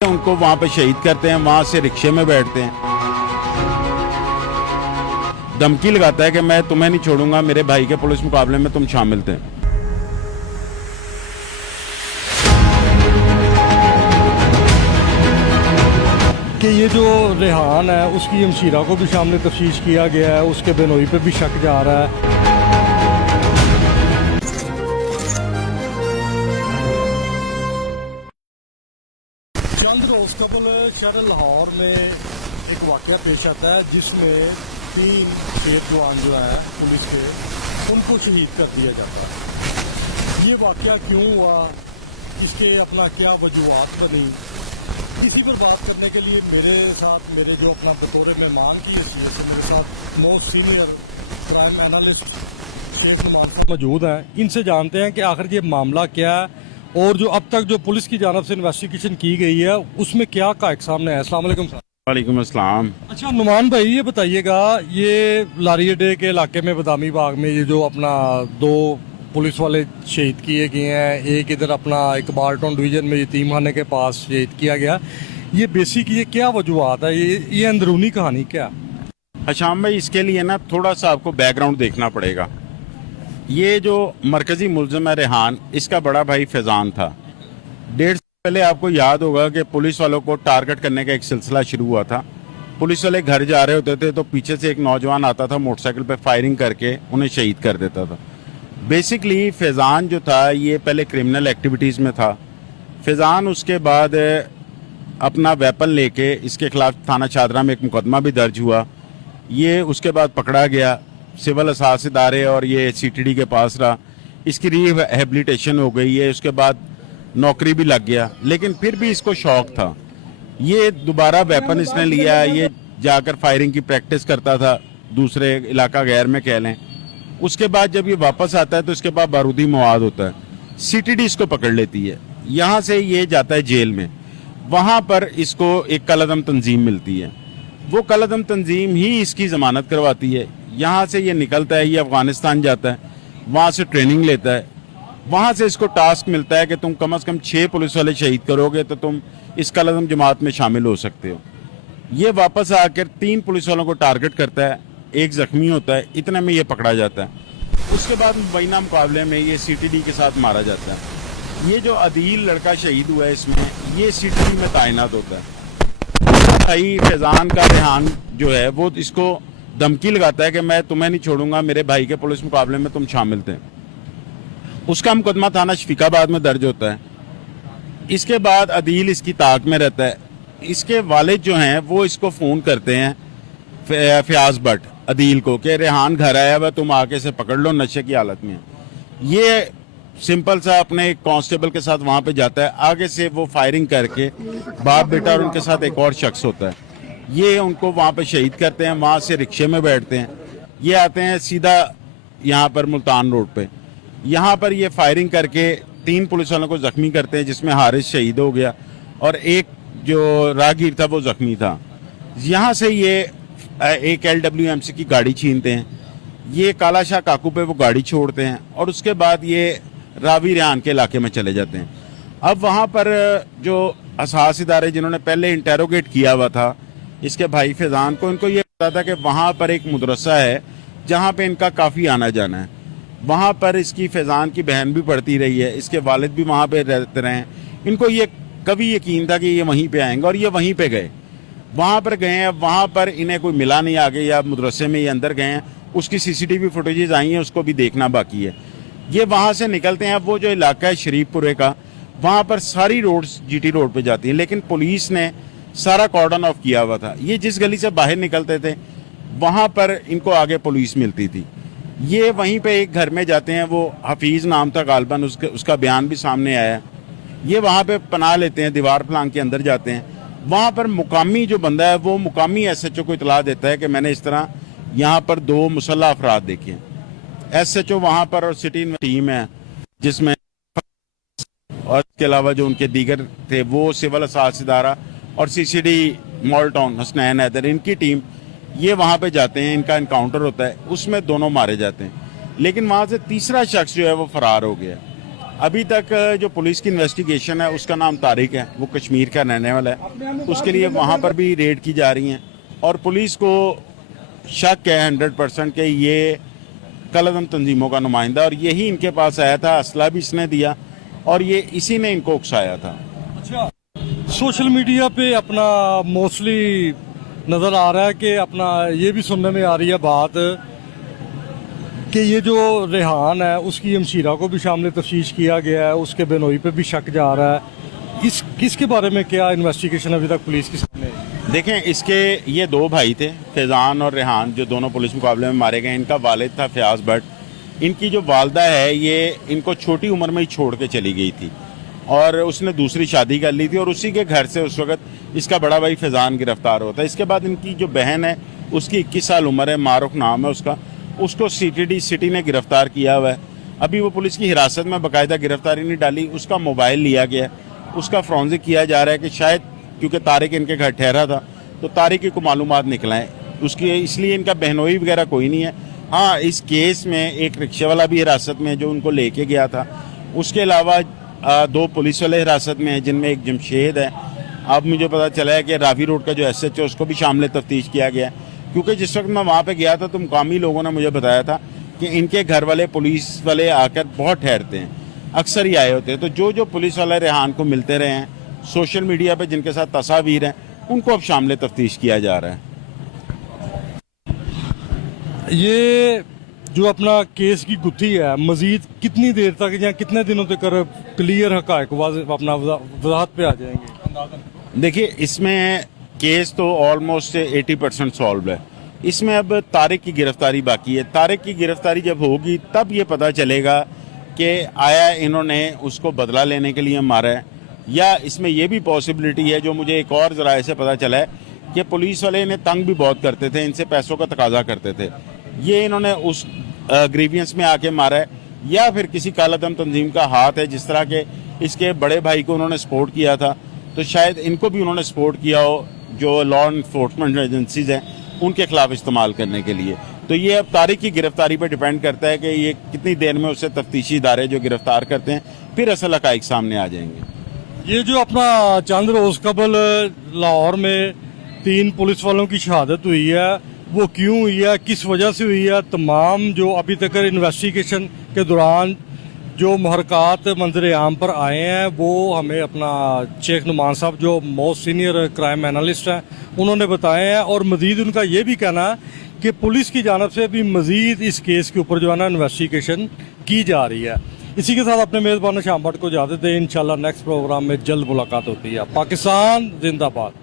उनको वहां पे शहीद करते हैं, वहां से रिक्शे में बैठते हैं, धमकी लगाता है कि मैं तुम्हें नहीं छोड़ूंगा, मेरे भाई के पुलिस मुकाबले में तुम शामिल थे। कि ये जो रेहान है उसकी हमशीरा को भी सामने तफ्तीश किया गया है, उसके बेनोई पे भी शक जा रहा है। चंद रोज कबल शहर लाहौर में एक वाकया पेश आता है जिसमें 3 शेर जवान जो है पुलिस के, उनको शहीद कर दिया जाता है। ये वाकया क्यों हुआ, इसके अपना क्या वजूहात बनी, इसी पर बात करने के लिए मेरे साथ मेरे जो अपना बतौर मेहमान की हैसियत से मेरे साथ most senior crime analyst Sheikh Numan मौजूद हैं। इनसे जानते हैं कि आखिर ये मामला क्या है और जो अब तक जो पुलिस की जानब से इन्वेस्टिगेशन की गई है उसमें क्या कायक सामने है। अस्सलाम वालेकुम सर। वालेकुम अस्सलाम। अच्छा नुमान भाई, ये बताइएगा, ये लारी अड्डे के इलाके में बदामी बाग में ये जो अपना 2 पुलिस वाले शहीद किए गए हैं, एक इधर अपना इकबाल टाउन डिवीजन में यतीम खाने के पास शहीद किया गया, ये बेसिक ये क्या वजूहत है, ये अंदरूनी कहानी क्या? हशाम भाई, इसके लिए ना थोड़ा सा आपको बैकग्राउंड देखना पड़ेगा। ये जो मरकजी मुलजिम है रेहान, इसका बड़ा भाई फैजान था। 1.5 साल पहले आपको याद होगा कि पुलिस वालों को टारगेट करने का एक सिलसिला शुरू हुआ था। पुलिस वाले घर जा रहे होते थे तो पीछे से एक नौजवान आता था, मोटरसाइकिल पे फायरिंग करके उन्हें शहीद कर देता था। बेसिकली फैजान जो था ये पहले क्रिमिनल एक्टिविटीज़ में था। फैजान उसके बाद अपना वेपन लेके इसके खिलाफ थाना शादरा में एक मुकदमा भी दर्ज हुआ। ये उसके बाद पकड़ा गया सिविल असास इदारे और ये CTD के पास रहा। इसकी रिहेबिलिटेशन हो गई है, उसके बाद नौकरी भी लग गया, लेकिन फिर भी इसको शौक था। ये दोबारा वेपन इसने लिया है, ये जाकर फायरिंग की प्रैक्टिस करता था दूसरे इलाका गैर में कह लें। उसके बाद जब ये वापस आता है तो इसके पास बारूदी मवाद होता है। CTD इसको पकड़ लेती है, यहाँ से ये जाता है जेल में। वहाँ पर इसको एक कलअदम तंजीम मिलती है, वो कलअदम तंजीम ही इसकी ज़मानत करवाती है। यहाँ से ये निकलता है, ये अफ़गानिस्तान जाता है, वहाँ से ट्रेनिंग लेता है। वहाँ से इसको टास्क मिलता है कि तुम कम से कम 6 पुलिस वाले शहीद करोगे तो तुम इस कलअदम जमात में शामिल हो सकते हो। ये वापस आकर 3 पुलिस वालों को टारगेट करता है, एक ज़ख्मी होता है, इतने में ये पकड़ा जाता है। उसके बाद मुबैना मुकाबले में ये CTD के साथ मारा जाता है। ये जो अदील लड़का शहीद हुआ है इसमें, ये CTD में तैनात होता है। भाई फैजान का रेहान जो है वो इसको धमकी लगाता है कि मैं तुम्हें नहीं छोड़ूंगा, मेरे भाई के पुलिस मुकाबले में तुम शामिल थे। उसका मुकदमा थाना शफीकाबाद में दर्ज होता है। इसके बाद अदील इसकी ताक में रहता है। इसके वालिद जो हैं वो इसको फ़ोन करते हैं फयाज भट्ट अदील को कि रेहान घर आया हुआ, तुम आके इसे पकड़ लो, नशे की हालत में। ये सिंपल सा अपने एक कांस्टेबल के साथ वहाँ पे जाता है। आगे से वो फायरिंग करके बाप बेटा और उनके साथ एक और शख्स होता है, ये उनको वहाँ पे शहीद करते हैं। वहाँ से रिक्शे में बैठते हैं, ये आते हैं सीधा यहाँ पर मुल्तान रोड पे। यहाँ पर ये फायरिंग करके 3 पुलिस वालों को ज़ख्मी करते हैं, जिसमें हारिस शहीद हो गया और एक जो राहगीर था वो ज़ख्मी था। यहाँ से ये एक LWMC की गाड़ी छीनते हैं, ये काला शाह काकू पे वो गाड़ी छोड़ते हैं और उसके बाद ये रावी रेहान के इलाके में चले जाते हैं। अब वहाँ पर जो असास इदारे जिन्होंने पहले इंटेरोगेट किया हुआ था इसके भाई फैजान को, इनको ये पता था कि वहाँ पर एक मदरसा है जहाँ पे इनका काफ़ी आना जाना है। वहाँ पर इसकी फैजान की बहन भी पढ़ती रही है, इसके वालिद भी वहाँ पे रहते रहे। इनको ये कभी यकीन था कि ये वहीं पे आएंगे और ये वहीं पे गए। वहाँ पर गए हैं, वहाँ पर इन्हें कोई मिला नहीं आगे, या मदरसे में ये अंदर गए हैं, उसकी CCTV फुटेजेज आई हैं, उसको भी देखना बाकी है। ये वहाँ से निकलते हैं। अब वो जो इलाका है शरीफपुरे का, वहाँ पर सारी रोड्स GT रोड पे जाती हैं, लेकिन पुलिस ने सारा कॉर्डन ऑफ किया हुआ था। ये जिस गली से बाहर निकलते थे वहाँ पर इनको आगे पुलिस मिलती थी। ये वहीं पे एक घर में जाते हैं, वो हफीज़ नाम था गालबन, उसका बयान भी सामने आया। ये वहाँ पे पनाह लेते हैं, दीवार फलांग के अंदर जाते हैं। वहाँ पर मुकामी जो बंदा है वो मुकामी SHO को इतला देता है कि मैंने इस तरह यहाँ पर 2 मुसल्लह अफराद देखे हैं। SHO वहाँ पर और सिटी टीम है जिसमें, और इसके अलावा जो उनके दीगर थे वो सिविल असास इदारा और CCD mall town Hasnain Haider, इनकी टीम, ये वहाँ पे जाते हैं। इनका इनकाउंटर होता है, उसमें दोनों मारे जाते हैं, लेकिन वहाँ से तीसरा शख्स जो है वो फरार हो गया। अभी तक जो पुलिस की इन्वेस्टिगेशन है उसका नाम तारिक है, वो कश्मीर का रहने वाला है। उसके लिए वहाँ पर भी रेड की जा रही हैं और पुलिस को शक है 100% कि ये कलअदम तंजीमों का नुमाइंदा, और यही इनके पास आया था, असला भी इसने दिया और ये इसी ने इनको उकसाया था। अच्छा, सोशल मीडिया पे अपना मोस्टली नज़र आ रहा है कि अपना ये भी सुनने में आ रही है बात कि ये जो रेहान है उसकी हमशीरा को भी शामिल तफ्तीश किया गया है, उसके बेनोई पे भी शक जा रहा है। इसके बारे में क्या इन्वेस्टिगेशन अभी तक पुलिस के सामने है? देखें, इसके ये दो भाई थे, फैज़ान और रेहान, जो दोनों पुलिस मुकाबले में मारे गए। इनका वालिद था फयाज भट्ट। इनकी जो वालदा है ये इनको छोटी उम्र में ही छोड़ के चली गई थी और उसने दूसरी शादी कर ली थी और उसी के घर से उस वक्त इसका बड़ा भाई फैज़ान गिरफ्तार होता है। इसके बाद इनकी जो बहन है उसकी 21 साल उम्र है, मारूफ नाम है उसका, उसको सीटीडी सिटी ने गिरफ्तार किया हुआ है। अभी वो पुलिस की हिरासत में बाकायदा गिरफ्तारी नहीं डाली, उसका मोबाइल लिया गया, उसका फोरेंसिक किया जा रहा है कि शायद क्योंकि तारिक इनके घर ठहरा था तो तारिक की को मालूमात निकलाएं उसकी, इसलिए इनका बहनोई वगैरह कोई नहीं है। हाँ, इस केस में एक रिक्शे वाला भी हिरासत में है जो उनको लेके गया था। उसके अलावा दो पुलिस वाले हिरासत में हैं जिनमें एक जमशेद है। अब मुझे पता चला है कि रावी रोड का जो SHO है उसको भी शामिल तफ्तीश किया गया है, क्योंकि जिस वक्त मैं वहाँ पे गया था तो मुकामी लोगों ने मुझे बताया था कि इनके घर वाले पुलिस वाले आकर बहुत ठहरते हैं, अक्सर ही आए होते हैं। तो जो जो पुलिस वाले रेहान को मिलते रहे हैं सोशल मीडिया पे, जिनके साथ तस्वीर हैं, उनको अब शामिल तफ्तीश किया जा रहा है। ये जो अपना केस की गुत्थी है मजीद कितनी देर तक या कितने दिनों तक क्लियर हक़ाइक़ अपना वजाहत पे आ जाएंगे? देखिए, इसमें केस तो ऑलमोस्ट 80% सॉल्व है। इसमें अब तारिक की गिरफ्तारी बाकी है। तारिक की गिरफ्तारी जब होगी तब ये पता चलेगा कि आया इन्होंने उसको बदला लेने के लिए मारा है, या इसमें यह भी पॉसिबिलिटी है, जो मुझे एक और ज़राए से पता चला है, कि पुलिस वाले इन्हें तंग भी बहुत करते थे, इनसे पैसों का तकाजा करते थे। ये इन्होंने उस ग्रीवियंस में आके मारा है, या फिर किसी कालादम तंजीम का हाथ है। जिस तरह के इसके बड़े भाई को उन्होंने सपोर्ट किया था तो शायद इनको भी उन्होंने सपोर्ट किया हो, जो लॉ इन्फोर्समेंट एजेंसीज हैं उनके खिलाफ इस्तेमाल करने के लिए। तो ये अब तारिक की गिरफ्तारी पर डिपेंड करता है कि ये कितनी देर में उससे तफ्तीशी इदारे जो गिरफ्तार करते हैं, फिर असल हक़ाइक़ सामने आ जाएंगे। ये जो अपना चंद रोज कबल लाहौर में 3 पुलिस वालों की शहादत हुई है, वो क्यों हुई है, किस वजह से हुई है, तमाम जो अभी तक इन्वेस्टिगेशन के दौरान जो महरक़ात मंजर आम पर आए हैं वो हमें अपना शेख नुमान साहब जो मोस्ट सीनियर क्राइम एनालिस्ट हैं उन्होंने बताए हैं। और मज़ीद उनका ये भी कहना है कि पुलिस की जानब से भी मज़ीद इस केस के ऊपर जो है ना इन्वेस्टिगेशन की जा रही है। इसी के साथ अपने मेज़बान शाम भट्ट को इजाज़त दें। इंशाल्लाह नेक्स्ट प्रोग्राम में जल्द मुलाकात होती है। पाकिस्तान जिंदाबाद।